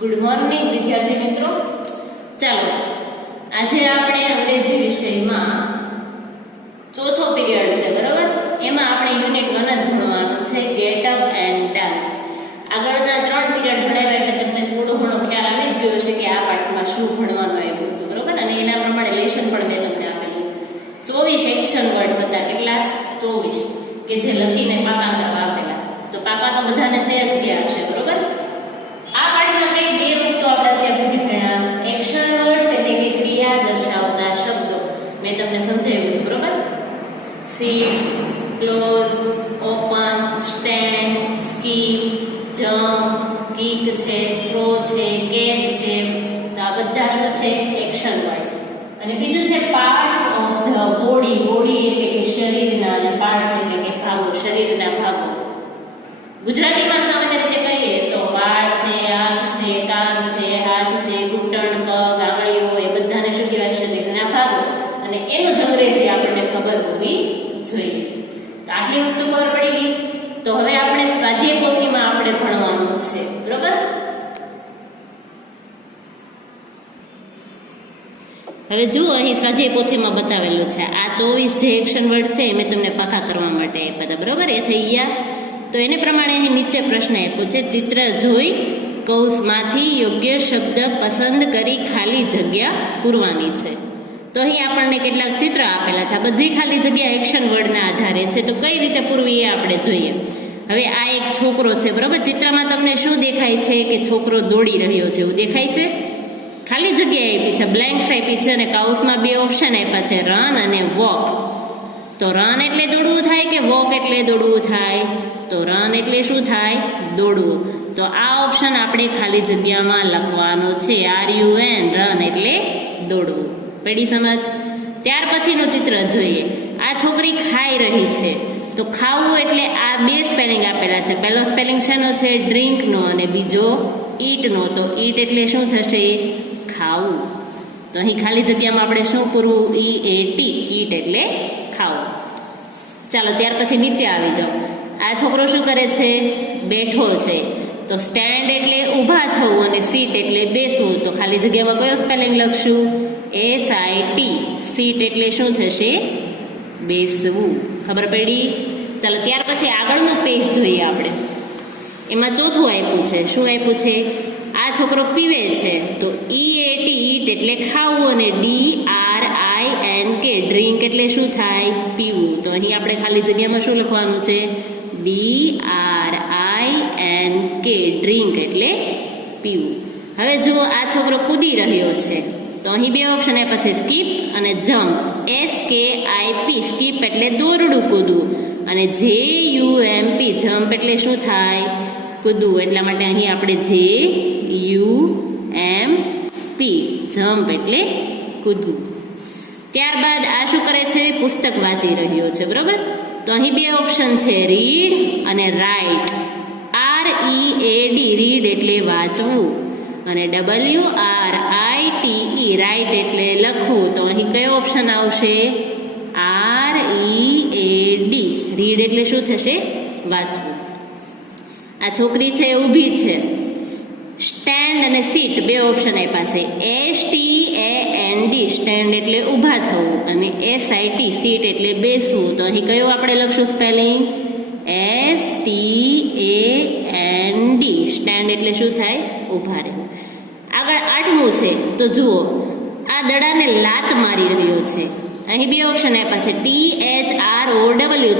Good morning વિદ્યાર્થી મિત્રો. ચાલો આજે આપણે અંગ્રેજી વિષયમાં ચોથો પીરિયડ છે, બરોબર? એમાં આપણે યુનિટ 1 જ ભણવાનું છે, ગેટ અપ એન્ડ ડાન્સ. આગળના 3 પીરિયડ ભણાવ્યા એટલે તમને થોડો ઘણો ખ્યાલ આવી જ ગયો છે કે આ પાઠમાં શું ભણવાનું આવ્યું હતું, બરોબર? અને એના પ્રમાણે લેશન પણ મેં તમને આપેલું. 24 એક્શન વર્ડ્સ હતા. કેટલા? 24, કે જે લખીને પાકા કરવા આપેલા. તો પાકા તો બધાને થઈ જ ગયા હશે, બરોબર? આ પાઠમાં કઈ બે વસ્તુ આપણે અત્યાર સુધી ભણ્યા. એક્શન વર્ડ્સ એટલે કે ક્રિયા દર્શાવતા શબ્દો મેં તમને સમજાવ્યું હતું, બરોબર? Sit, close, open, stand, skip, jump, kick છે, થ્રો છે, કેચ છે. તો આ બધા શું છે? Action word. અને બીજું છે parts of the body. Body એટલે કે શરીરના, અને પાર્ટ્સ એટલે કે ભાગો, શરીરના ભાગો. ગુજરાતીમાં સામાન્ય રીતે કહીએ તો વાળ છે, આંખ છે, કાન છે, હાથ છે, ઘૂંટણ, પગ, આંગળીઓ, એ બધાને શું કહેવાય? શરીરના ભાગો. અને એનું જ અંગ્રેજી આપણને ખબર હોવી જોઈએ. તો આટલી વસ્તુ ખબર પડી ગઈ. તો હવે આપણે સ્વાધ્યાય પોથીમાં આપણે ભણવાનું છે, બરોબર? હવે જુઓ, અહીં સ્વાધ્યાય પોથીમાં બતાવેલું છે આ 24 જે એક્શન વર્ડ છે એ મેં તમને પાકા કરવા માટે આપ્યા હતા, બરોબર? એ થઈ ગયા. તો એને પ્રમાણે અહીં નીચે પ્રશ્ન આપ્યો છે, ચિત્ર જોઈ કૌંસમાંથી યોગ્ય શબ્દ પસંદ કરી ખાલી જગ્યા પૂરવાની છે. તો અહીં આપણને કેટલાક ચિત્ર આપેલા છે. આ બધી ખાલી જગ્યા એક્શન વર્ડના આધારે છે. તો કઈ રીતે પૂરવી એ આપણે જોઈએ. હવે આ એક છોકરો છે, બરોબર? ચિત્રમાં તમને શું દેખાય છે? કે છોકરો દોડી રહ્યો છે એવું દેખાય છે. ખાલી જગ્યા આપી છે, બ્લેન્ક્સ આપી છે, અને કૌંસમાં બે ઓપ્શન આપ્યા છે, રન અને વોક. તો રન એટલે દોડવું થાય કે વોક એટલે દોડવું થાય? તો રન એટલે શું થાય? દોડવું. તો આ ઓપ્શન આપણે ખાલી જગ્યામાં લખવાનો છે, RUN, રન એટલે દોડવું. પડી સમજ? ત્યાર પછીનું ચિત્ર જોઈએ. આ છોકરી ખાઈ રહી છે. તો ખાવું એટલે આ બે સ્પેલિંગ આપેલા છે. પહેલો સ્પેલિંગ શેનો છે? ડ્રિંકનો, અને બીજો ઈટનો. તો ઈટ એટલે શું થશે? ખાવું. તો અહીં ખાલી જગ્યામાં આપણે શું પૂરવું? EAT, ઈટ એટલે ખાવું. ચાલો ત્યાર પછી નીચે આવી જાઓ. આ છોકરો શું કરે છે? બેઠો છે. તો સ્ટેન્ડ એટલે ઊભા થવું, અને સીટ એટલે બેસવું. તો ખાલી જગ્યામાં કયો સ્પેલિંગ લખશું? SIT. સીટ એટલે શું થશે? બેસવું. ખબર પડી? ચાલો ત્યાર પછી આગળનું પેજ જોઈએ આપણે. એમાં ચોથું આપ્યું છે. શું આપ્યું છે? આ છોકરો પીવે છે. તો EAT, ઈટ એટલે ખાવું, અને DRINK, ડ્રિંક એટલે શું થાય? પીવું. તો અહીં આપણે ખાલી જગ્યામાં શું લખવાનું છે? DRINK, ડ્રિંક એટલે પીવું. હવે જો આ છોકરો કૂદી રહ્યો છે. તો અહીં બે ઓપ્શન આપ્યા છે, સ્કીપ અને જમ્પ. SKIP, સ્કીપ એટલે દોરડું કૂદવું, અને JUMP, જમ્પ એટલે શું થાય? કૂદવું. એટલા માટે અહીં આપણે JUMP, જમ્પ એટલે કૂદવું. ત્યારબાદ આ શું કરે છે? પુસ્તક વાંચી રહ્યો છે, બરોબર? તો અહીં બે ઓપ્શન છે, રીડ અને રાઇટ. READ, રીડ એટલે વાંચવું, અને WRITE, રાઇટ એટલે લખવું. તો અહીં કયો ઓપ્શન આવશે? READ, રીડ એટલે શું થશે? વાંચવું. આ છોકરી છે એ ઊભી છે. સ્ટેન્ડ અને સીટ બે ઓપ્શન આપ્યા છે. STAND, સ્ટેન્ડ એટલે ઊભા થવું, અને SIT, સીટ એટલે બેસવું. તો અહીં કયો આપણે લખશું સ્પેલિંગ? STAND, સ્ટેન્ડ એટલે શું થાય? ઊભા રહેવું. આગળ 8મું છે. તો જુઓ, આ દડાને લાત મારી રહ્યો છે. અહીં બે ઓપ્શન આપ્યા છે, THROW,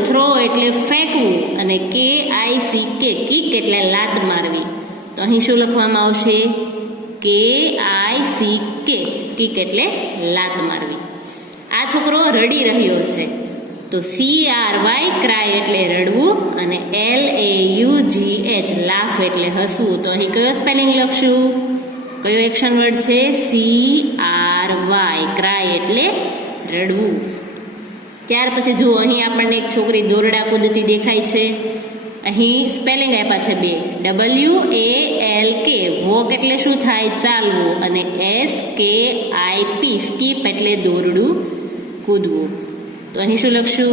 થ્રો એટલે ફેંકવું, અને KICK, કિક એટલે લાત મારવી. તો અહીં શું લખવામાં આવશે? KICK, કિક એટલે લાત મારવી. આ છોકરો રડી રહ્યો છે. તો CRY, ક્રાય એટલે રડવું, અને LAUGH, લાફ એટલે હસવું. તો અહીં કયો સ્પેલિંગ લખશું? કયો એક્શન વર્ડ છે? CRY, ક્રાય એટલે રડવું. ત્યાર પછી જુઓ, અહીં આપણને એક છોકરી દોરડા કૂદતી દેખાય છે. અહીં સ્પેલિંગ આપ્યા છે બે, WALK, વોક એટલે શું થાય? ચાલવું, અને SKIP, સ્કીપ એટલે દોરડું કૂદવું. તો અહીં શું લખશું?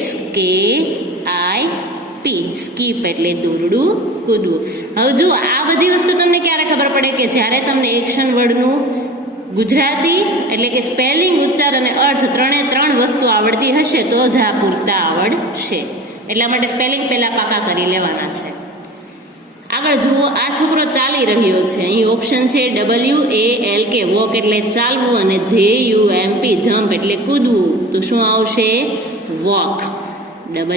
SKIP, પી, સ્કીપ એટલે દોરડું કૂદવું. હવે જુઓ આ બધી વસ્તુ તમને ક્યારે ખબર પડે કે જ્યારે તમને એક્શન વર્ડનું ગુજરાતી એટલે કે સ્પેલિંગ, ઉચ્ચાર અને અર્થ ત્રણ વસ્તુ આવડતી હશે તો જ આ પૂરતા આવડશે. એટલા માટે સ્પેલિંગ પહેલા પાકા કરી લેવાના છે. આગળ જુઓ, આ છોકરો ચાલી રહ્યો છે. અહીં ઓપ્શન છે WALK વોક એટલે ચાલવું અને JUMP જમ્પ એટલે કૂદવું. તો શું આવશે? વોક. WALK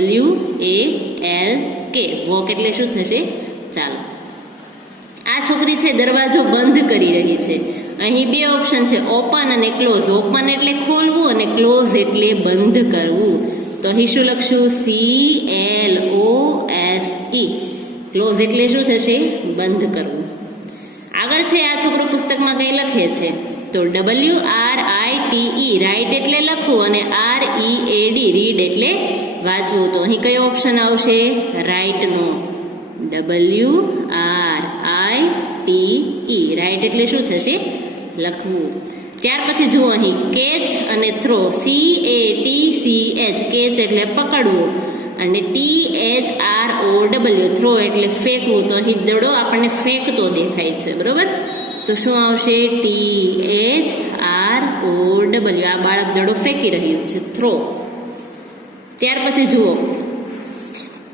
વોક એટલે શું થશે? ચાલો. આ છોકરી છે દરવાજો બંધ કરી રહી છે. અહીં બે ઓપ્શન છે, ઓપન અને ક્લોઝ. ઓપન એટલે ખોલવું અને ક્લોઝ એટલે બંધ કરવું. તો અહીં શું લખશું? CLOSE. ક્લોઝ એટલે શું થશે? બંધ કરવું. આગળ છે આ છોકરો પુસ્તકમાં કંઈ લખે છે તો WRITE રાઇટ એટલે લખવું અને READ રીડ એટલે વાંચવું. તો અહીં કયો ઓપ્શન આવશે? રાઇટનો. WRITE રાઇટ એટલે શું થશે? લખવું. ત્યાર પછી જુઓ અહીં કેચ અને થ્રો. CATCH કેચ એટલે પકડવું અને THROW થ્રો એટલે ફેંકવું. તો અહીં દડો આપણને ફેંકતો દેખાય છે, બરોબર? તો શું આવશે? THROW. આ બાળક દડો ફેંકી રહ્યું છે, થ્રો. ત્યાર પછી જુઓ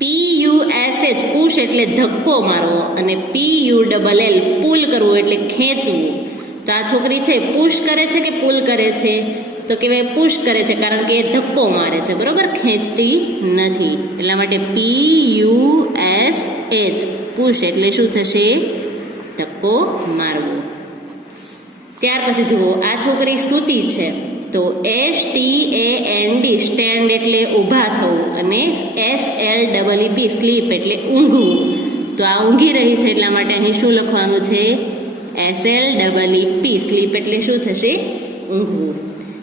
PUSH પુશ એટલે ધક્કો મારવો અને PULL પુલ કરવું એટલે ખેંચવું. તો આ છોકરી છે પુશ કરે છે કે પુલ કરે છે? તો કહેવાય પુશ કરે છે, કારણ કે એ ધક્કો મારે છે, બરોબર? ખેંચતી નથી. એટલા માટે PUSH પુશ એટલે શું થશે? ધક્કો મારવો. ત્યાર પછી જુઓ આ છોકરી સૂતી છે તો STAND સ્ટેન્ડ એટલે ઊભા થવું અને SLEEP સ્લીપ એટલે ઊંઘવું. તો આ ઊંઘી રહી છે એટલા માટે અહીં શું લખવાનું છે? SLEEP સ્લીપ એટલે શું થશે? ઊંઘવું.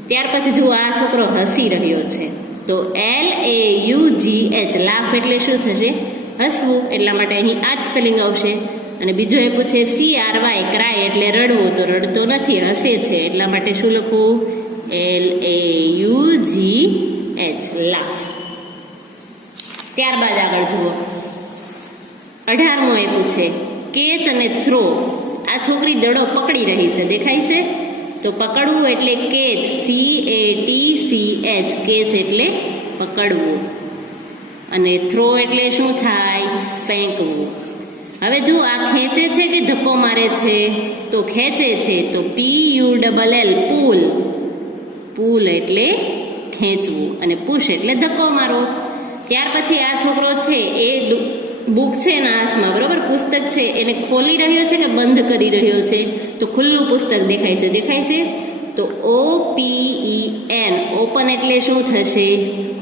ત્યાર પછી જુઓ આ છોકરો હસી રહ્યો છે તો LAUGH લાફ એટલે શું થશે? હસવું. એટલા માટે અહીં આ જ સ્પેલિંગ આવશે. અને બીજો એ પૂછે CRY ક્રાય એટલે રડવું. તો રડતો નથી, હસે છે. એટલા માટે શું લખવું? LAUGH laugh. ત્યારબાદ આગળ જુઓ 18મો એ પૂછે કેચ અને થ્રો. આ છોકરી દડો પકડી રહી છે, દેખાય છે? તો પકડવું એટલે કેચ. CATCH કેચ એટલે પકડવું અને થ્રો એટલે શું થાય? ફેંકવું. હવે જો આ ખેંચે છે કે ધક્કો મારે છે? તો ખેંચે છે. તો PULL પુલ. પુલ એટલે ખેંચવું અને પુશ એટલે ધક્કો મારવો. ત્યાર પછી આ છોકરો છે એ બુક છે એના હાથમાં, બરોબર? પુસ્તક છે એને ખોલી રહ્યો છે કે બંધ કરી રહ્યો છે? તો ખુલ્લું પુસ્તક દેખાય છે, દેખાય છે? તો OPEN ઓપન એટલે શું થશે?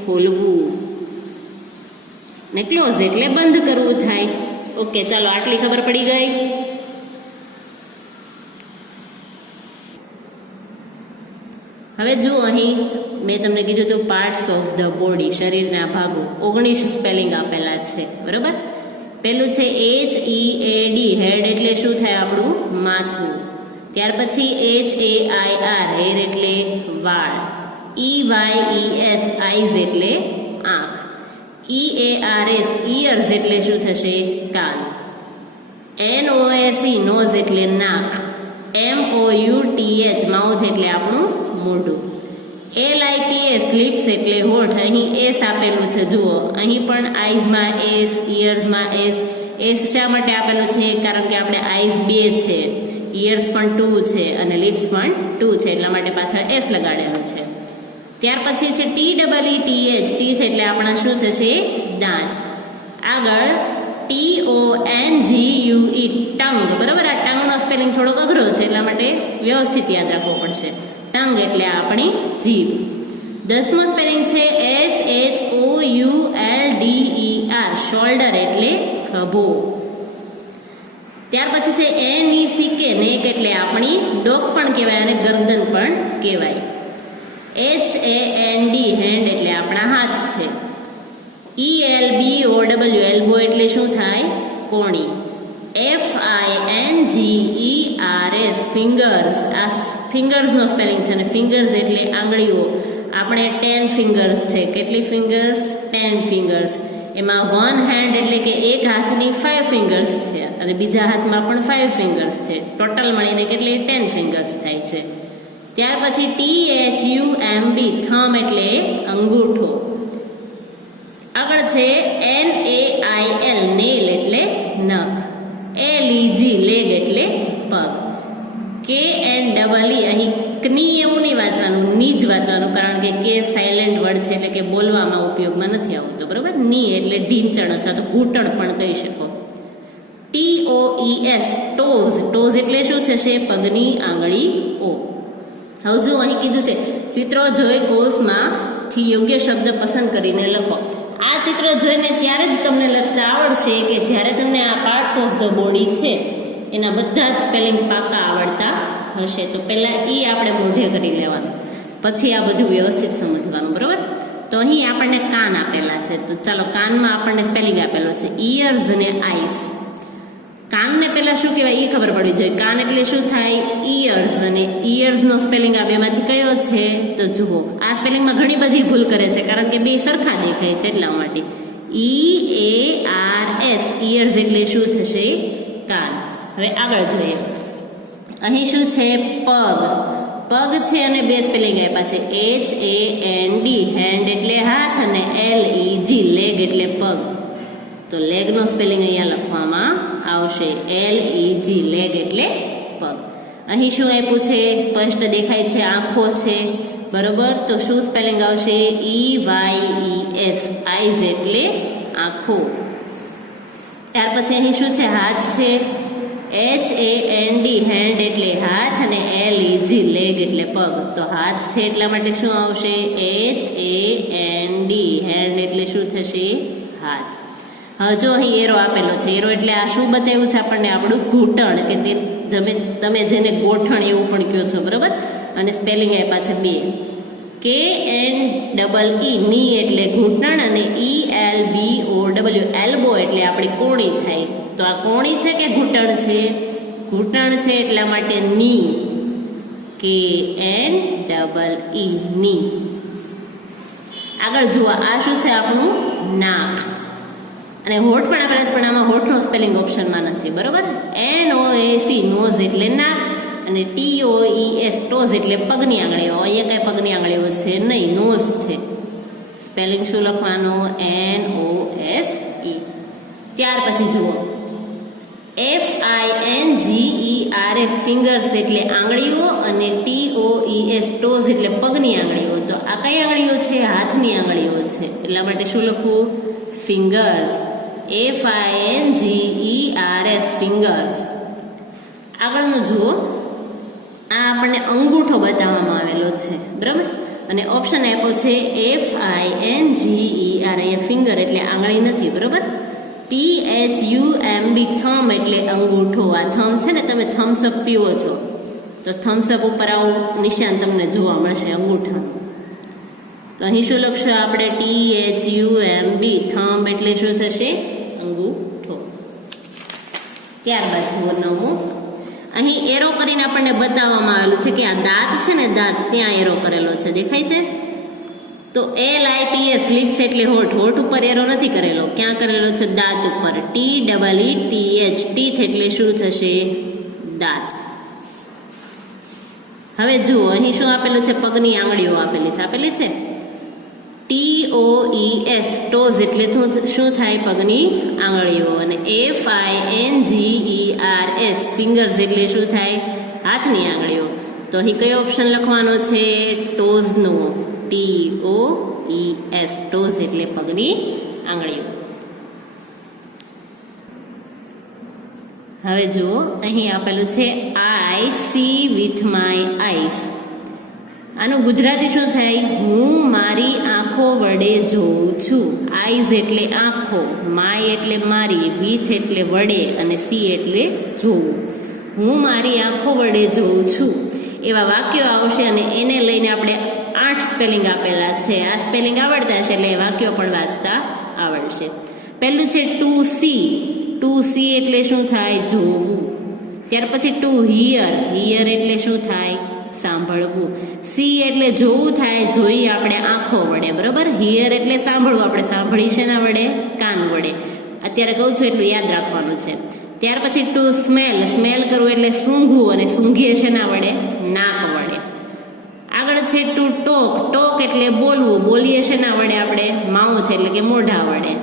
ખોલવું ને ક્લોઝ એટલે બંધ કરવું થાય. ઓકે, ચાલો આટલી ખબર પડી ગઈ. હવે જુઓ અહીં મેં તમને કીધું હતું પાર્ટ્સ ઓફ ધ બોડી, શરીરના ભાગો. 19 સ્પેલિંગ આપેલા છે, બરોબર? પહેલું છે HEAD હેડ એટલે શું થાય? આપણું માથું. ત્યાર પછી HAIR હેર એટલે વાળ. EYES આઈઝ એટલે આંખ. EARS ઇયર્સ એટલે શું થશે? કાન. NOSE નોઝ એટલે નાક. MOUTH માઉથ એટલે આપણું મોઢું. LIPS લિપ્સ એટલે હોઠ. અહીં એસ આપેલું છે, જુઓ અહીં પણ આઈઝમાં એસ, ઇયર્સમાં એસ. એસ શા માટે આપેલું છે? કારણ કે આપણે આઈઝ 2 છે, ઇયર્સ પણ 2 છે અને લિપ્સ પણ 2 છે, એટલા માટે પાછળ એસ લગાડેલું છે. ત્યાર પછી છે TEETH ટીથ એટલે આપણા શું થશે? દાંત. આગળ TONGUE ટંગ, બરાબર? આ ટંગનો સ્પેલિંગ થોડોક અઘરો છે એટલા માટે વ્યવસ્થિત યાદ રાખવો પડશે. ટંગ એટલે આપણી જીભ. 10મો સ્પેલિંગ છે SHOULDER શોલ્ડર એટલે ખભો. ત્યાર પછી છે NECK નેક એટલે આપણી ડોક પણ કહેવાય અને ગરદન પણ કહેવાય. HAND હેન્ડ એટલે આપણા હાથ છે. ELBOW એલ્બો એટલે શું થાય? કોણી. FINGERS fingers. આ ફિંગર્સનો સ્પેલિંગ છે અને ફિંગર્સ એટલે આંગળીઓ. આપણે 10 ફિંગર્સ છે. કેટલી ફિંગર્સ? 10 ફિંગર્સ. એમાં વન હેન્ડ એટલે કે એક હાથની 5 ફિંગર્સ છે અને બીજા હાથમાં પણ 5 ફિંગર્સ છે. ટોટલ મળીને કેટલી 10 ફિંગર્સ થાય છે. ત્યાર પછી THUMB થમ એટલે અંગૂઠો. આગળ છે NAIL નેલ એટલે નખ. LEG લેગ એટલે પગ. KNEE અહીં કની એવું નહીં વાંચવાનું, ની જ વાંચવાનું, કારણ કે કે સાયલેન્ટ વર્ડ છે એટલે કે બોલવામાં ઉપયોગમાં નથી આવતો. બરોબર. ની એટલે ઢીંચણ અથવા તો ઘૂંટણ પણ કહી શકો. TOES toes. ટોઝ એટલે શું થશે? પગની આંગળીઓ. હવે જો અહીં કીધું છે ચિત્રો જોઈ કોર્સમાંથી યોગ્ય શબ્દ પસંદ કરીને લખો. આ ચિત્ર જોઈને ત્યારે જ તમને લખતા આવડશે કે જ્યારે તમને આ પાર્ટ્સ ઓફ ધ બોડી છે એના બધા જ સ્પેલિંગ પાકા આવડતા હશે. તો પહેલાં આપણે મોઢે કરી લેવાનું, પછી આ બધું વ્યવસ્થિત સમજવાનું. બરાબર. તો અહીં આપણને કાન આપેલા છે, તો ચાલો કાનમાં આપણને સ્પેલિંગ આપેલો છે ઇયર્સ અને આઈસ. કાનને પહેલાં શું કહેવાય એ ખબર પડવી જોઈએ. કાન એટલે શું થાય? ઇયર્સ. અને ઇયર્સનો સ્પેલિંગ આ બેમાંથી કયો છે? તો જુઓ, આ સ્પેલિંગમાં ઘણી બધી ભૂલ કરે છે કારણ કે બે સરખા દેખાય છે એટલા માટે. EARS ઇયર્સ એટલે શું થશે? કાન. હવે આગળ જોઈએ. અહીં શું છે? પગ. પગ છે અને બે સ્પેલિંગ આપ્યા છે HAND હેન્ડ એટલે હાથ અને LEG લેગ એટલે પગ. તો લેગનો સ્પેલિંગ અહીંયા લખવામાં આવશે LEG લેગ એટલે પગ. અહીં શું આપ્યું છે? સ્પષ્ટ દેખાય છે, આંખો છે. બરોબર. તો શું સ્પેલિંગ આવશે? EYES આઈઝ એટલે આંખો. ત્યાર પછી અહીં શું છે? હાથ છે. HAND હેન્ડ એટલે હાથ અને LEG લેગ એટલે પગ. તો હાથ છે એટલા માટે શું આવશે? HAND હેન્ડ એટલે શું થશે? હાથ. હવે જો અહીં એરો આપેલો છે. એરો એટલે આ શું બતાવ્યું છે આપણને? આપણું ઘૂંટણ, કે તે તમે જેને ગોઠણ એવું પણ કહો છો. બરાબર. અને સ્પેલિંગ આપ્યા છે બે. KNEE ની એટલે ઘૂંટણ અને ELBOW એલ્બો એટલે આપણી કોણી થાય. તો આ કોણી છે કે ઘૂંટણ છે? ઘૂંટણ છે એટલા માટે ની. KNEE ની. આગળ જુઓ, આ શું છે? આપણું નાક. અને હોઠ પણ આપણે પણ આમાં હોઠનો સ્પેલિંગ ઓપ્શનમાં નથી. બરોબર. NOAC નોઝ એટલે નાક અને TOES ટોઝ એટલે પગની આંગળીઓ. અહીંયા કઈ પગની આંગળીઓ છે નહીં, નોઝ છે. સ્પેલિંગ શું લખવાનો? NOSE. ત્યાર પછી જુઓ FINGERS ફિંગર્સ એટલે આંગળીઓ અને TOES ટોઝ એટલે પગની આંગળીઓ. તો આ કઈ આંગળીઓ છે? હાથની આંગળીઓ છે. એટલા માટે શું લખવું? ફિંગર્સ. FINGERS fingers. આગળનું જુઓ, આ આપણને અંગૂઠો બતાવવામાં આવેલો છે. બરાબર. અને ઓપ્શન આપ્યો છે FINGER. અહીંયા ફિંગર એટલે આંગળી નથી. બરાબર. THUMB થમ એટલે અંગૂઠો. આ થમ છે ને, તમે થમ્સઅપ પીવો છો તો થમ્સઅપ ઉપર આવું નિશાન તમને જોવા મળશે અંગૂઠા. તો અહીં શું લખશો આપણે? THUMB થમ એટલે શું થશે? અંગૂઠો. ત્યારબાદ જુઓ નવમું. અહીં એરો કરીને આપણને બતાવવામાં આવેલું છે કે આ દાંત છે ને, દાંત ત્યાં એરો કરેલો છે, દેખાય છે? તો LIPS લિપ્સ એટલે હોઠ. હોઠ ઉપર એરો નથી કરેલો. ક્યાં કરેલો છે? દાંત ઉપર. TEETH ટીથ એટલે શું થશે? દાંત. હવે જુઓ, અહીં શું આપેલું છે? પગની આંગળીઓ આપેલી છે. TOES ટોઝ એટલે શું થાય? પગની આંગળીઓ. અને FINGERS ફિંગર્સ એટલે શું થાય? હાથની આંગળીઓ. તો અહીં કયો ઓપ્શન લખવાનો છે? ટોઝનો. TOES ટોઝ એટલે પગની આંગળીઓ. હવે જુઓ, અહીં આપેલું છે I see with my eyes. આનું ગુજરાતી શું થાય? હું મારી આંખો વડે જોઉં છું. આઈઝ એટલે આંખો, માય એટલે મારી, વિથ એટલે વડે અને સી એટલે જોવું. હું મારી આંખો વડે જોઉં છું. એવા વાક્યો આવશે અને એને લઈને આપણે 8 સ્પેલિંગ આપેલા છે. આ સ્પેલિંગ આવડતા હશે એટલે એ વાક્યો પણ વાંચતા આવડશે. પહેલું છે ટુ સી. ટુ સી એટલે શું થાય? જોવું. ત્યાર પછી ટુ હિયર. હિયર એટલે શું થાય? સાંભળવું. સી એટલે જોવું થાય, જોઈ આપણે આંખો વડે, બરોબર. હિયર એટલે સાંભળવું, આપણે સાંભળી શેના વડે? કાન વડે. અત્યારે કહું છું એટલું યાદ રાખવાનું છે. ત્યાર પછી ટુ સ્મેલ, સ્મેલ કરવું એટલે સૂંઘવું, અને સૂંઘીએ શેના વડે? નાક વડે. આગળ છે ટુ ટોક, ટોક એટલે બોલવું, બોલીએ શેના વડે આપણે? માઉથ એટલે કે મોઢા વડે.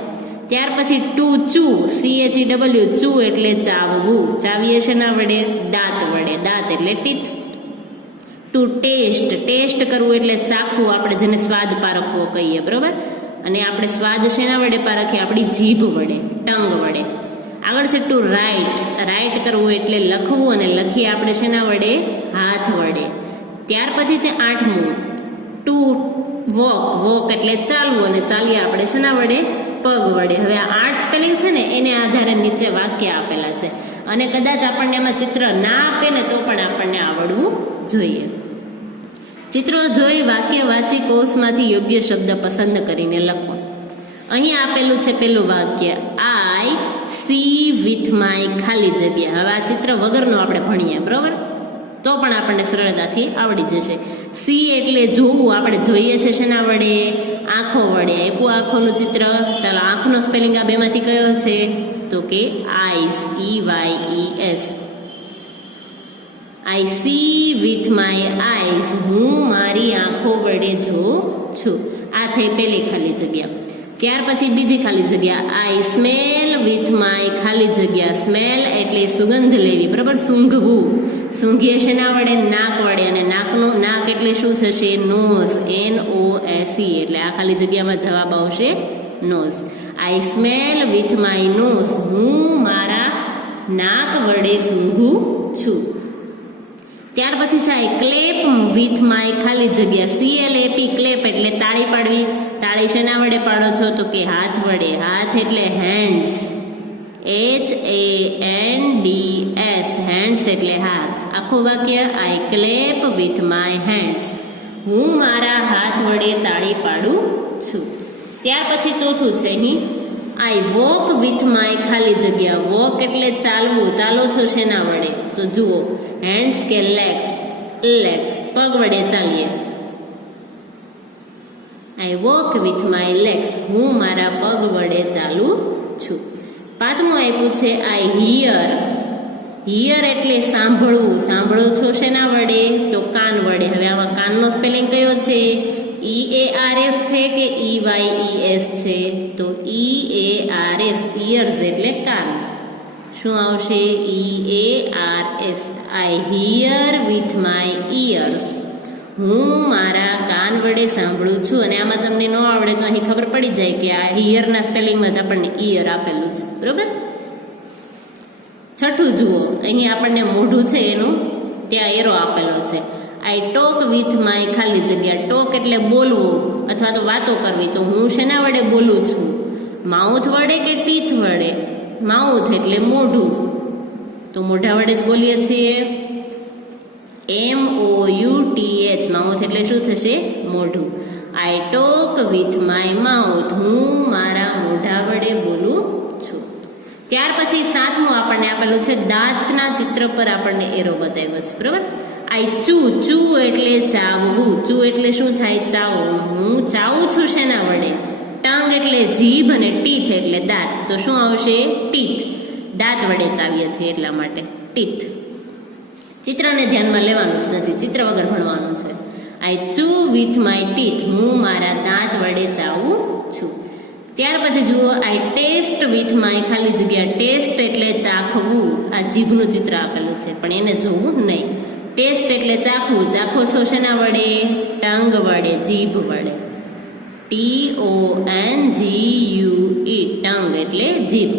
ત્યાર પછી ટુ ચૂ, CHEW, ચૂ એટલે ચાવવું, ચાવીએ શેના વડે? દાંત વડે, દાંત એટલે ટીથ. ટુ ટેસ્ટ, ટેસ્ટ કરવું એટલે ચાખવું, આપણે જેને સ્વાદ પારખવો કહીએ, બરોબર. અને આપણે સ્વાદ શેના વડે પારખીએ? આપણી જીભ વડે, ટંગ વડે. આગળ છે ટુ રાઇટ, રાઇટ કરવું એટલે લખવું, અને લખીએ આપણે શેના વડે? હાથ વડે. ત્યાર પછી છે 8મું ટુ વોક, વોક એટલે ચાલવું, અને ચાલીએ આપણે શેના વડે? પગ વડે. હવે આ 8 સ્પેલિંગ છે ને એને આધારે નીચે વાક્ય આપેલા છે, અને કદાચ આપણને એમાં ચિત્ર ના આપે ને તો પણ આપણને આવડવું જોઈએ. ચિત્રો જોઈ વાક્ય વાંચી કૌંસમાંથી યોગ્ય શબ્દ પસંદ કરીને લખો. અહીં આપેલું છે પેલું વાક્ય, આઈ સી વિથ માય ખાલી જગ્યા. હવે આ ચિત્ર વગરનું આપણે ભણીએ, બરોબર, તો પણ આપણને સરળતાથી આવડી જશે. સી એટલે જોવું, આપણે જોઈએ છે શેના વડે? આંખો વડે. આપ્યું આંખોનું ચિત્ર, ચાલો આંખનો સ્પેલિંગ આ બેમાંથી કયો છે? તો કે eyes, EYES. I see with my eyes, હું મારી આંખો વડે જોઉં છું. આ થઈ પેલી ખાલી જગ્યા. ત્યાર પછી બીજી ખાલી જગ્યા, આઈ સ્મેલ વિથ માય ખાલી જગ્યા. સ્મેલ એટલે સુગંધ લેવી, બરાબર, સૂંઘવું. સૂંઘીએ શેના વડે? નાક વડે. અને નાકનું નાક એટલે શું થશે? Nose, NOSE. એટલે આ ખાલી જગ્યામાં જવાબ આવશે nose. I smell with my nose, હું મારા નાક વડે સૂંઘું છું. ત્યાર પછી છે આઈ ક્લેપ વિથ માય ખાલી જગ્યા. CLAP, ક્લેપ એટલે તાળી પાડવી. તાળી શેના વડે પાડો છો? તો કે હાથ વડે. હાથ એટલે હેન્ડ્સ, HANDS, હેન્ડ્સ એટલે હાથ. આખું વાક્ય, આઈ ક્લેપ વિથ માય હેન્ડ્સ, હું મારા હાથ વડે તાળી પાડું છું. ત્યાર પછી ચોથું છે અહીં, આઈ વોક વિથ માય ખાલી જગ્યા. વોક એટલે ચાલવું, ચાલો છો શેના વડે? તો જુઓ, હેન્ડ્સ કે લેગ્સ? લેગ્સ, પગ વડે ચાલીએ. આઈ વોક વિથ માય લેગ્સ, હું મારા પગ વડે ચાલું છું. પાંચમું આપ્યું છે આઈ હિયર. હિયર એટલે સાંભળવું, સાંભળો છો શેના વડે? તો કાન વડે. હવે આમાં કાનનો સ્પેલિંગ કયો છે? EARS છે કે EYES છે? તો EARS, ઇયર્સ એટલે કાન. શું આવશે? EARS. I hear with my ears, હું મારા કાન વડે સાંભળું છું. અને આમાં તમને ન આવડે તો અહીં ખબર પડી જાય કે આ હિયરના સ્પેલિંગમાં જ આપણને ઇયર આપેલું છે, બરોબર. છઠ્ઠું જુઓ, અહીં આપણને મોઢું છે એનું ત્યાં એરો આપેલો છે. આઈ ટોક વિથ માય ખાલી જગ્યા. ટોક એટલે બોલવું અથવા તો વાતો કરવી. તો હું શેના વડે બોલું છું? માઉથ વડે કે ટીથ વડે? માઉથ એટલે મોઢું, તો મોઢા વડે જ બોલીએ છીએ. MOUTH, માઉથ એટલે શું થશે? મોઢું. I talk with my mouth, હું મારા મોઢા વડે બોલું છું. ત્યાર પછી સાતમું આપણને આપેલું છે, દાંતના ચિત્ર પર આપણને એરો બતાવ્યો છે, બરાબર. આઈ ચૂ, ચૂ એટલે ચાવવું. ચૂ એટલે શું થાય? ચાવવું. હું ચાવું છું શેના વડે? ટંગ એટલે જીભ, અને ટીથ એટલે દાંત. તો શું આવશે? ટીથ. દાંત વડે ચાવીએ છીએ એટલા માટે ટીથ. ચિત્રને ધ્યાનમાં લેવાનું જ નથી, ચિત્ર વગર ભણવાનું છે. આઈ ચૂ વિથ માય ટીથ, હું મારા દાંત વડે ચાવું છું. ત્યાર પછી જુઓ, આઈ ટેસ્ટ વિથ માય ખાલી જગ્યા. ટેસ્ટ એટલે ચાખવું. આ જીભનું ચિત્ર આપેલું છે પણ એને જોવું નહીં. ટેસ્ટ એટલે ચાખવું. ચાખો છો શેના વડે? ટંગ વડે, જીભ વડે. TONGUE, ટંગ એટલે જીભ.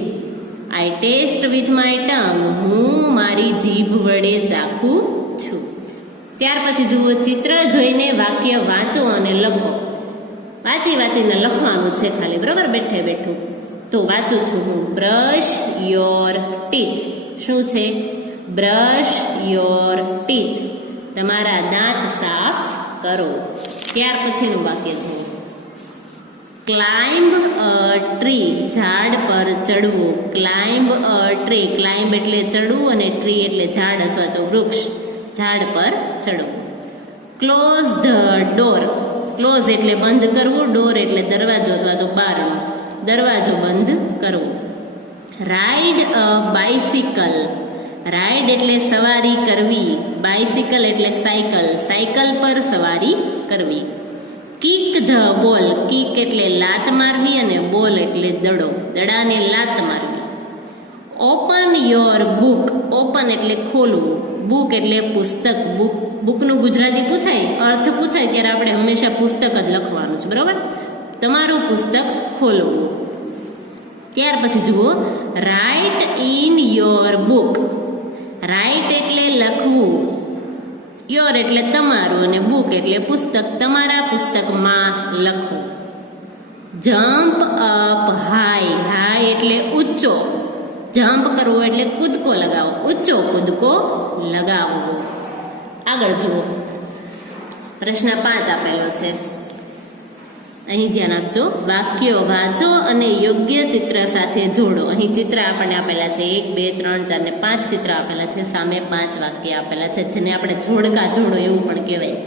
I taste with my tongue, હું મારી જીભ વડે ચાખું છું. ત્યાર પછી જુઓ, ચિત્ર જોઈને વાક્ય વાંચો અને લખો. વાંચીને લખવાનું છે ખાલી, બરાબર, બેઠે બેઠું. તો વાંચું છું હું, બ્રશ યોર ટીથ. શું છે? બ્રશ યોર ટીથ, તમારા દાંત સાફ કરો. ત્યાર પછીનું વાક્ય જુઓ, ક્લાઇમ્બ અ ટ્રી, ઝાડ પર ચડવું. ક્લાઇમ્બ અ ટ્રી, ક્લાઇમ્બ એટલે ચડવું અને ટ્રી એટલે ઝાડ અથવા તો વૃક્ષ, ઝાડ પર ચડવું. Close the door. ક્લોઝ એટલે બંધ કરવું, ડોર એટલે દરવાજો અથવા તો બારણું, દરવાજો બંધ કરવો. Ride a bicycle. રાઇડ એટલે સવારી કરવી, બાઇસિકલ એટલે સાયકલ, સાયકલ પર સવારી કરવી. Kick the ball. કિક એટલે લાત મારવી અને બોલ એટલે દડો, દડાને લાત મારવી. Open your book. ઓપન એટલે ખોલવું, બુક એટલે પુસ્તક. બુકનું ગુજરાતી પૂછાય, અર્થ પૂછાય ત્યારે આપણે હંમેશા પુસ્તક જ લખવાનું છે, બરાબર. તમારું પુસ્તક ખોલવું. ત્યાર પછી જુઓ, write in your book. Write એટલે લખવું, યોર એટલે તમારું અને બુક એટલે પુસ્તક, તમારા પુસ્તકમાં લખવું. Jump up high. હાઈ એટલે ઊંચો, જમ્પ કરવો એટલે કૂદકો લગાવવો, ઊંચો કૂદકો લગાવવો. આગળ જુઓ, પ્રશ્ન 5 આપેલો છે, અહીં ધ્યાન આપજો. વાક્યો વાંચો અને યોગ્ય ચિત્ર સાથે જોડો. અહીં ચિત્ર આપણને આપેલા છે 1, 2, 3, 4 ને 5 ચિત્ર આપેલા છે, સામે 5 વાક્ય આપેલા છે, જેને આપણે જોડકા જોડો એવું પણ કહેવાય.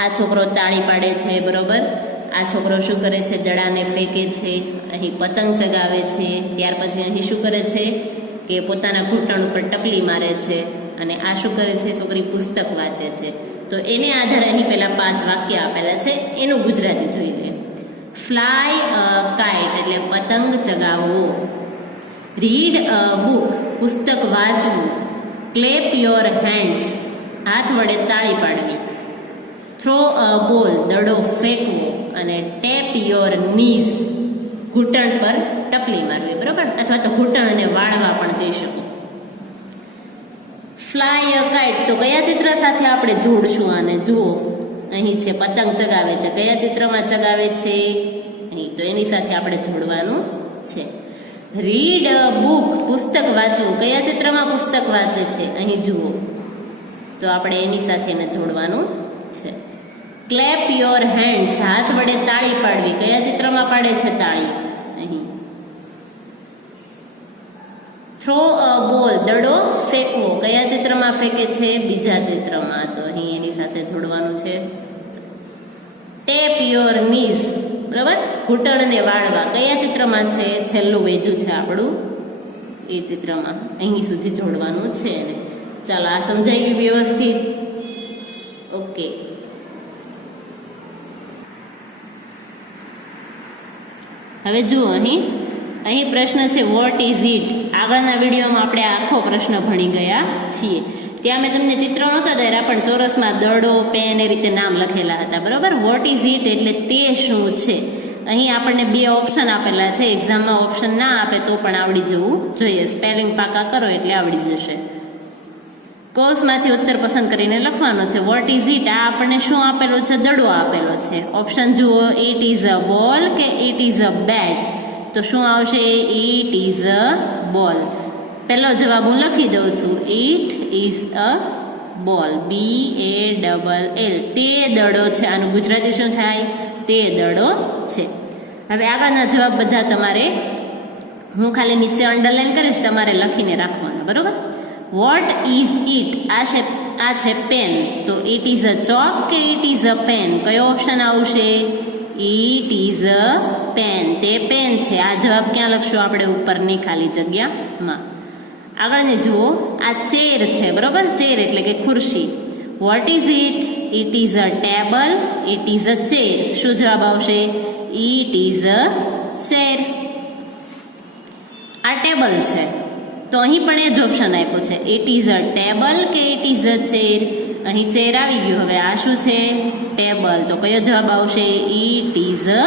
આ છોકરો તાળી પાડે છે, બરોબર. આ છોકરો શું કરે છે? દડાને ફેંકે છે. અહીં પતંગ ચગાવે છે. ત્યાર પછી અહીં શું કરે છે કે પોતાના ઘૂંટણ ઉપર ટપલી મારે છે. અને આ શું કરે છે? છોકરી પુસ્તક વાંચે છે. તો એને આધારે અહીં પહેલા 5 વાક્ય આપેલા છે, એનું ગુજરાતી જોઈ લે. ફ્લાય અ કાઇટ એટલે પતંગ ચગાવવો. રીડ અ બુક પુસ્તક વાંચવું. ક્લેપ યોર હેન્ડ્સ હાથ વડે તાળી પાડવી. થ્રો અ બોલ દડો ફેંકવો. અને ટેપ યોર નીઝ ઘૂંટણ પર ટપલી મારવી, બરાબર, અથવા તો ઘૂંટણને વાળવા પણ કહી શકો. ફ્લાય અ કાઇટ તો કયા ચિત્ર સાથે આપણે જોડશું આને? જુઓ, અહીં છે પતંગ ચગાવે છે, કયા ચિત્રમાં ચગાવે છે? અહીં, તો એની સાથે આપણે જોડવાનું છે. રીડ અ બુક પુસ્તક વાંચવું, કયા ચિત્રમાં પુસ્તક વાંચે છે? અહીં જુઓ, તો આપણે એની સાથે એને જોડવાનું છે. ક્લેપ યોર હેન્ડ્સ હાથ વડે તાળી પાડવી, કયા ચિત્રમાં પાડે છે તાળી? અહીં. થ્રો અ બોલ દડો ફેંકવો, કયા ચિત્રમાં ફેંકે છે? બીજા ચિત્રમાં, તો અહીં એની સાથે જોડવાનું છે. ટેપ યોર નીઝ, બરાબર, ઘૂંટણને વાળવા, કયા ચિત્રમાં છે? છેલ્લું વેજું છે આપણું એ ચિત્રમાં, અહીં સુધી જોડવાનું છે. ચાલો, આ સમજાઈ ગયું વ્યવસ્થિત? ઓકે. હવે જુઓ, અહીં પ્રશ્ન છે વોટ ઇઝ ઇટ. આગળના વિડીયોમાં આપણે આખો પ્રશ્ન ભણી ગયા છીએ. ત્યાં મેં તમને ચિત્ર નહોતા દોર્યા, પણ ચોરસમાં દડો, પેન એ રીતે નામ લખેલા હતા, બરાબર. વોટ ઇઝ ઇટ એટલે તે શું છે. અહીં આપણને 2 ઓપ્શન આપેલા છે. એક્ઝામમાં ઓપ્શન ના આપે તો પણ આવડી જવું જોઈએ. સ્પેલિંગ પાકા કરો એટલે આવડી જશે. કોર્સમાંથી ઉત્તર પસંદ કરીને લખવાનો છે. વોટ ઇઝ ઇટ, આ આપણને શું આપેલો છે? દડો આપેલો છે. ઓપ્શન જુઓ, ઇટ ઇઝ અ બોલ કે ઇટ ઇઝ અ બેટ. તો શું આવશે? ઇટ ઇઝ અ બોલ. પહેલો જવાબ હું લખી દઉં છું. ઇટ ઇઝ અ બોલ, BALL. તે દડો છે. આનું ગુજરાતી શું થાય? તે દડો છે. હવે આગળના જવાબ બધા તમારે, હું ખાલી નીચે અંડરલાઈન કરીશ, તમારે લખીને રાખવાના, બરોબર. વોટ ઇઝ ઇટ, આ છે પેન. તો ઇટ ઇઝ અ ચોક કે ઇટ ઇઝ અ પેન? કયો ઓપ્શન આવશે? It is a pen. તે પેન છે. આ જવાબ ક્યાં લખશું આપણે? ઉપરની ખાલી જગ્યામાં. આગળને જુઓ, આ ચેર છે, બરોબર. ચેર એટલે કે ખુરશી. Vote is it? It is a table, it is a chair. શું જવાબ આવશે? It is a chair. આ ટેબલ છે, તો અહીં પણ એ જ ઓપ્શન આપ્યો છે. ઇટ ઇઝ અ ટેબલ કે ઇટ ઇઝ અ ચેર? અહીં ચેર આવી ગયું. હવે આ શું છે? ટેબલ. તો કયો જવાબ આવશે? It is a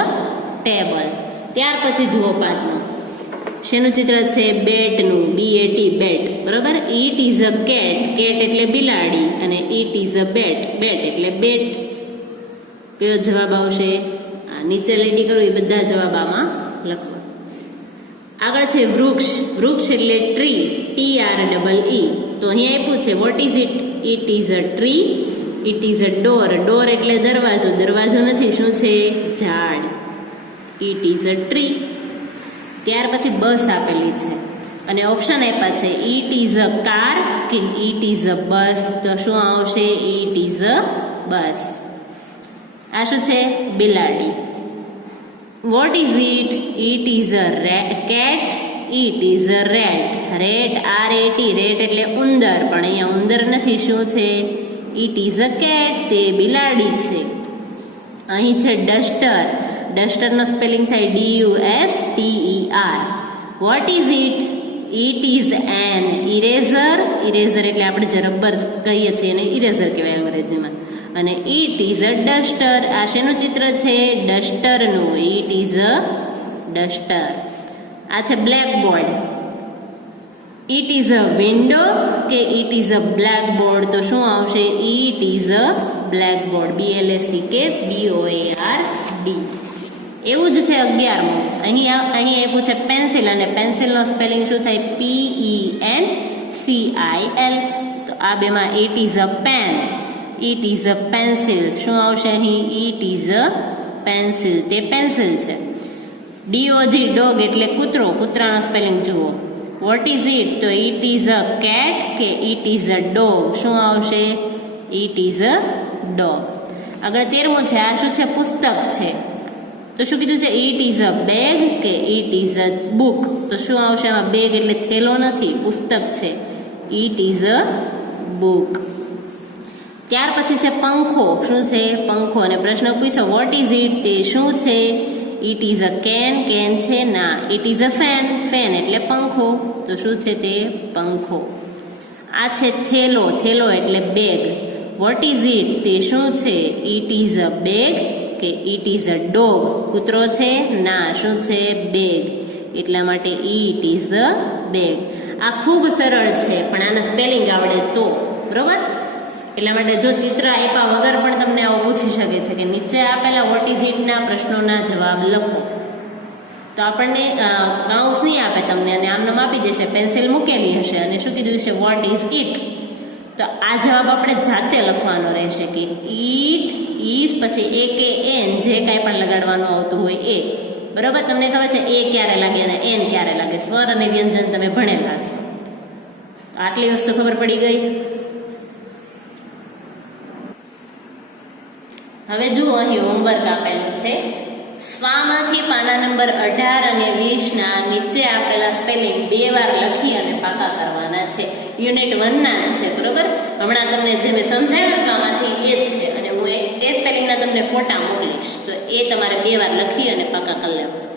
table. ત્યાર પછી જુઓ પાંચમું, શેનું ચિત્ર છે? બેટનું, BAT બેટ, બરાબર. It is a cat, cat એટલે બિલાડી, અને ઇટ ઇઝ અ બેટ, બેટ એટલે બેટ. કયો જવાબ આવશે? આ નીચે લીટી કરું એ બધા જવાબ આમાં લખો. આગળ છે વૃક્ષ. વૃક્ષ એટલે ટ્રી, TREE. તો અહીં આપ્યું છે vote is it? It is a tree. It is a door, door એટલે દરવાજો, દરવાજો નથી, શું છે? ઝાડ. It is a tree. ત્યાર પછી બસ આપેલી છે અને ઓપ્શન આપ્યા છે. ઇટ ઇઝ અ કાર કે ઇટ ઇઝ અ બસ? તો શું આવશે? ઇટ ઇઝ અ બસ. આ શું છે? બિલાડી. Vote is it? It is a cat. It is a rat. Rate, RAT, rate એટલે ઉંદર, પણ અહીંયા ઉંદર નથી. શું છે? ઇટ ઇઝ અ કેટ, તે બિલાડી છે. અહીં છે ડસ્ટર. ડસ્ટરનો સ્પેલિંગ થાય DUSTER. Vote is it? It is an eraser. Eraser એટલે આપણે જે રબર કહીએ છીએ એને ઇરેઝર કહેવાય અંગ્રેજીમાં. અને ઇટ ઇઝ અ ડસ્ટર. આ શેનું ચિત્ર છે? ડસ્ટરનું. It is a duster. આ છે blackboard. It is a window કે ઇટ ઇઝ અ બ્લેકબોર્ડ? તો શું આવશે? It is a blackboard. BLACK BOARD. એવું જ છે 11મું. અહીં આપ્યું છે પેન્સિલ, અને પેન્સિલનો સ્પેલિંગ શું થાય? PENCIL. તો આ બેમાં it is a pen. It is a pencil. શું આવશે અહીં? ઇટ ઇઝ અ પેન્સિલ, તે પેન્સિલ છે. DOG ડોગ એટલે કૂતરો. કૂતરાનો સ્પેલિંગ જુઓ. What is it? તો ઇટ ઇઝ અ કેટ કે ઇટ ઇઝ અ ડોગ? શું આવશે? It is a dog. આગળ 13મું છે. આ શું છે? પુસ્તક છે. તો શું કીધું છે? ઇટ ઇઝ અ બેગ કે ઇટ ઇઝ અ બુક? તો શું આવશે આમાં? બેગ એટલે થેલો નથી, પુસ્તક છે. It is a book. ત્યાર પછી છે પંખો. શું છે? પંખો. અને પ્રશ્ન પૂછો વોટ ઇઝ ઇટ? તે શું છે? It is a can. Can છે? ના. It is a fan. Fan એટલે પંખો. તો શું છે તે? પંખો. આ છે થેલો. થેલો એટલે બેગ. Vote is it? તે શું છે? ઇટ ઇઝ અ બેગ કે ઇટ ઇઝ અ ડોગ? કૂતરો છે? ના. શું છે? બેગ. એટલા માટે ઇટ ઇઝ અ બેગ. આ ખૂબ સરળ છે, પણ આના સ્પેલિંગ આવડે તો. બરોબર? એટલા માટે જો ચિત્ર આપ્યા વગર પણ તમને આવું પૂછી શકે છે કે નીચે આપેલા વોટ ઇઝ ઇટના પ્રશ્નોના જવાબ લખો. તો આપણને કાઉન્સ નહીં આપે તમને, અને આમનામ આપી દેશે, પેન્સિલ મૂકેલી હશે અને શું કીધું છે? Vote is it. તો આ જવાબ આપણે જાતે લખવાનો રહેશે કે ઇટ ઇઝ, પછી AKN જે કાંઈ પણ લગાડવાનું આવતું હોય એ. બરાબર? તમને ખબર છે એ ક્યારે લાગે અને એન ક્યારે લાગે. સ્વર અને વ્યંજન તમે ભણેલા છો. આટલી વસ્તુ ખબર પડી ગઈ. હવે જુઓ, અહીં હોમવર્ક આપેલું છે. સ્વામાંથી પાના નંબર 18 અને 20ના નીચે આપેલા સ્પેલિંગ 2 વાર લખી અને પાકા કરવાના છે. યુનિટ 1ના જ છે. બરોબર? હમણાં તમને જે મેં સમજાવ્યું સ્વામાંથી એ જ છે, અને હું એ સ્પેલિંગના તમને ફોટા મોકલીશ. તો એ તમારે 2 વાર લખી અને પાકા કરી લેવા.